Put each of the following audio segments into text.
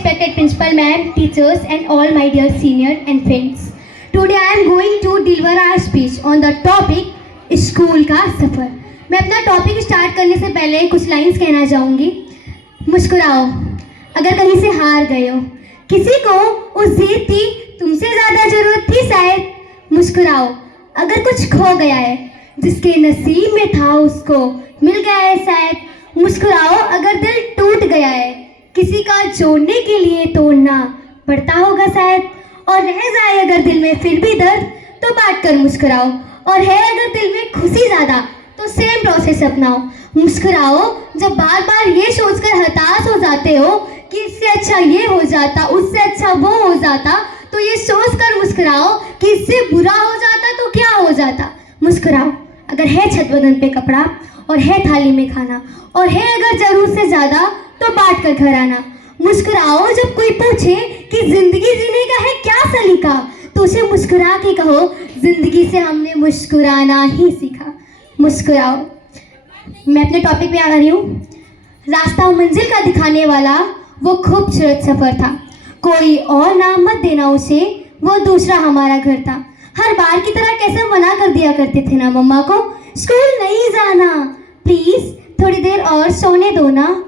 respected principal ma'am, teachers and all my dear senior and friends. Today I am going to deliver our speech on the topic school का सफ़र। मैं अपना topic start करने से पहले कुछ lines कहना चाहूँगी। मुस्कुराओ अगर कहीं से हार गए हो, किसी को उस जीत की तुमसे ज़्यादा ज़रूरत थी शायद। मुस्कुराओ अगर कुछ खो गया है, जिसके नसीब में था उसको मिल गया है शायद। मुस्कुराओ अगर दिल टूट गया है, किसी का जोड़ने के लिए तोड़ना पड़ता होगा शायद। और रह जाए अगर दिल में फिर भी दर्द, तो बांट कर मुस्कुराओ। और है अगर दिल में खुशी ज़्यादा, तो सेम प्रोसेस अपनाओ। मुस्कुराओ जब बार बार ये सोचकर हताश हो जाते हो कि इससे अच्छा ये हो जाता, उससे अच्छा वो हो जाता, तो ये सोचकर मुस्कुराओ कि इससे बुरा हो जाता तो क्या हो जाता। मुस्कुराओ अगर है छत बदन पे कपड़ा और है थाली में खाना, और है अगर जरूरत से ज़्यादा तो बांट कर घर आना। मुस्कुराओ जब कोई पूछे कि ज़िंदगी जीने का है क्या सलीका, तो उसे मुस्कुरा के कहो ज़िंदगी से हमने मुस्कुराना ही सीखा। मुस्कुराओ। मैं अपने टॉपिक पे आ रही हूँ। रास्ता मंजिल का दिखाने वाला वो खूबसूरत सफ़र था, कोई और नाम मत देना उसे, वो दूसरा हमारा घर था। हर बार की तरह कैसे मना कर दिया करते थे ना मम्मा को, स्कूल नहीं जाना, प्लीज़ थोड़ी देर और सोने दो ना।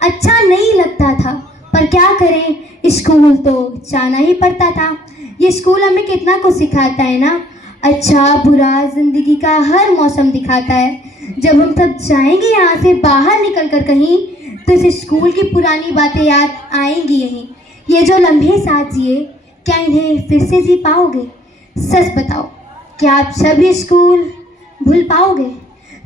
अच्छा नहीं लगता था, पर क्या करें, स्कूल तो जाना ही पड़ता था। ये स्कूल हमें कितना कुछ सिखाता है ना, अच्छा बुरा ज़िंदगी का हर मौसम दिखाता है। जब हम सब जाएंगे यहाँ से बाहर निकल कर कहीं, तो इस स्कूल की पुरानी बातें याद आएंगी यहीं। ये जो लम्हे साथ जिए, क्या इन्हें फिर से जी पाओगे? सच बताओ, क्या आप सभी स्कूल भूल पाओगे?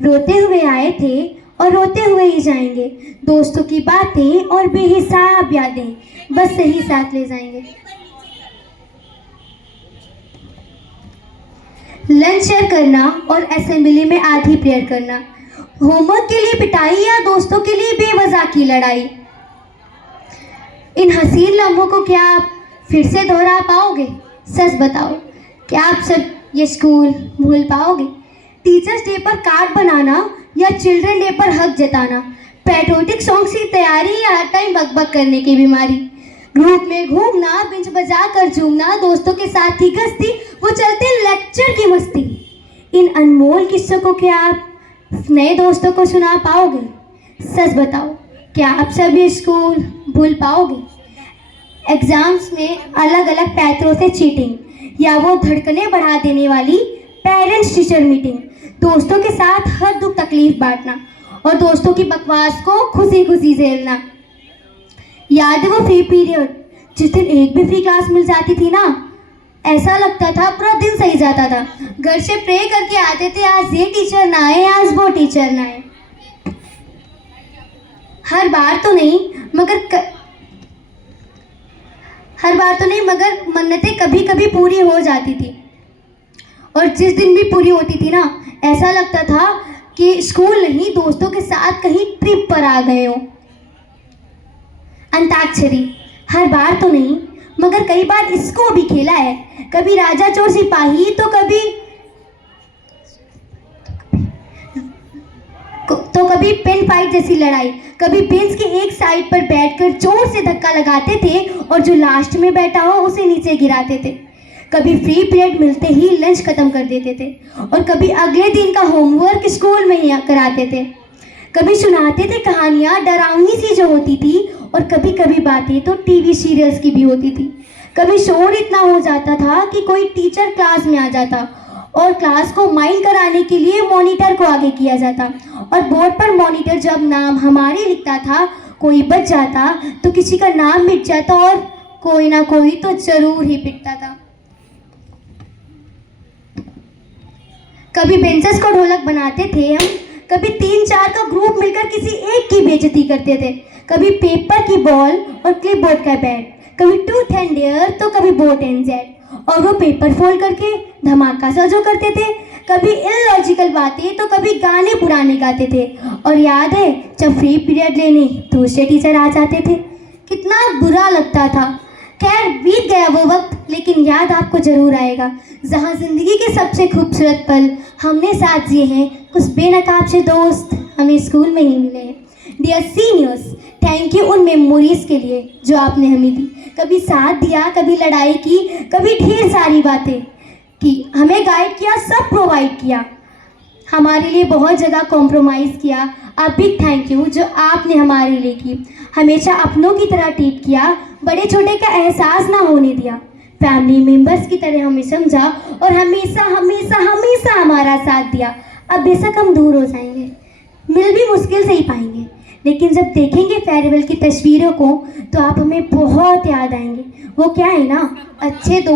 रोते हुए आए थे और रोते हुए ही जाएंगे, दोस्तों की बातें और बेहिसाब यादें बस सही साथ ले जाएंगे। लंच शेयर करना और असेंबली में आधी प्रेयर करना, होमवर्क के लिए पिटाई या दोस्तों के लिए बेवजह की लड़ाई। इन हसीन लम्हों को क्या आप फिर से दोहरा पाओगे? सच बताओ, क्या आप सब ये स्कूल भूल पाओगे? टीचर्स डे पर कार्ड बनाना या चिल्ड्रन डे पर हक जताना, पैट्रियोटिक सॉन्ग की तैयारी या हर टाइम बकबक करने की बीमारी, ग्रुप में घूमना, बिंच बजा कर झूमना, दोस्तों के साथ ही गस्ती, वो चलते लेक्चर की मस्ती। इन अनमोल किस्सों को क्या आप नए दोस्तों को सुना पाओगे? सच बताओ, क्या आप सभी स्कूल भूल पाओगे? एग्ज़ाम्स में अलग अलग पैथरों से चीटिंग, या वो धड़कनें बढ़ा देने वाली पेरेंट्स टीचर मीटिंग, दोस्तों के साथ हर दुख तकलीफ बांटना और दोस्तों की बकवास को खुशी खुशी झेलना। याद है वो फ्री पीरियड, जिस दिन एक भी फ्री क्लास मिल जाती थी ना, ऐसा लगता था पूरा दिन सही जाता था। घर से प्रे करके आते थे, आज ये टीचर ना आए, आज वो टीचर ना आए। हर बार तो नहीं मगर मन्नतें कभी कभी पूरी हो जाती थी। और जिस दिन भी पूरी होती थी ना, ऐसा लगता था कि स्कूल नहीं, दोस्तों के साथ कहीं ट्रिप पर आ गए हो। अंताक्षरी, हर बार तो नहीं मगर कई बार इसको भी खेला है, कभी राजा चोर सिपाही तो कभी पेन फाइट जैसी लड़ाई, कभी बेंच के एक साइड पर बैठकर जोर से धक्का लगाते थे और जो लास्ट में बैठा हो उसे नीचे गिराते थे, कभी फ्री पीरियड मिलते ही लंच खत्म कर देते थे, और कभी अगले दिन का होमवर्क स्कूल में ही कराते थे, कभी सुनाते थे कहानियाँ डरावनी सी जो होती थी, और कभी कभी बातें तो टीवी सीरियल्स की भी होती थी। कभी शोर इतना हो जाता था कि कोई टीचर क्लास में आ जाता और क्लास को माइंड कराने के लिए मॉनिटर को आगे किया जाता, और बोर्ड पर मॉनिटर जब नाम हमारे लिखता था, कोई बच जाता तो किसी का नाम मिट जाता, और कोई ना कोई तो जरूर ही पिटता था। कभी बेंचेस को ढोलक बनाते थे हम, कभी 3-4 का ग्रुप मिलकर किसी एक की बेइज्जती करते थे, कभी पेपर की बॉल और क्लिपबोर्ड का बैट, कभी ट्रूथ एंड डेयर तो कभी बोट एंड जेट, और वो पेपर फोल्ड करके धमाका सा जो करते थे, कभी इलॉजिकल बातें तो कभी गाने पुराने गाते थे। और याद है जब फ्री पीरियड लेने दूसरे टीचर आ जाते थे, कितना बुरा लगता था। खैर बीत गया वो वक्त, लेकिन याद आपको जरूर आएगा, जहाँ ज़िंदगी के सबसे खूबसूरत पल हमने साथ जिए हैं। कुछ बेनकाब से दोस्त हमें स्कूल में ही मिले हैं। डियर सीनियर्स, थैंक यू उन मेमोरीज के लिए जो आपने हमें दी। कभी साथ दिया, कभी लड़ाई की, कभी ढेर सारी बातें की, हमें गाइड किया, सब प्रोवाइड किया, हमारे लिए बहुत जगह कॉम्प्रोमाइज़ किया। अब बिग थैंक यू जो आपने हमारे लिए की। हमेशा अपनों की तरह ट्रीट किया, बड़े छोटे का एहसास ना होने दिया, फैमिली मेम्बर्स की तरह हमें समझा और हमेशा हमेशा हमेशा हमारा साथ दिया। अब बेशक हम दूर हो जाएंगे, मिल भी मुश्किल से ही पाएंगे, लेकिन जब देखेंगे फेयरवेल की तस्वीरों को तो आप हमें बहुत याद आएंगे। वो क्या है ना, अच्छे दोस्त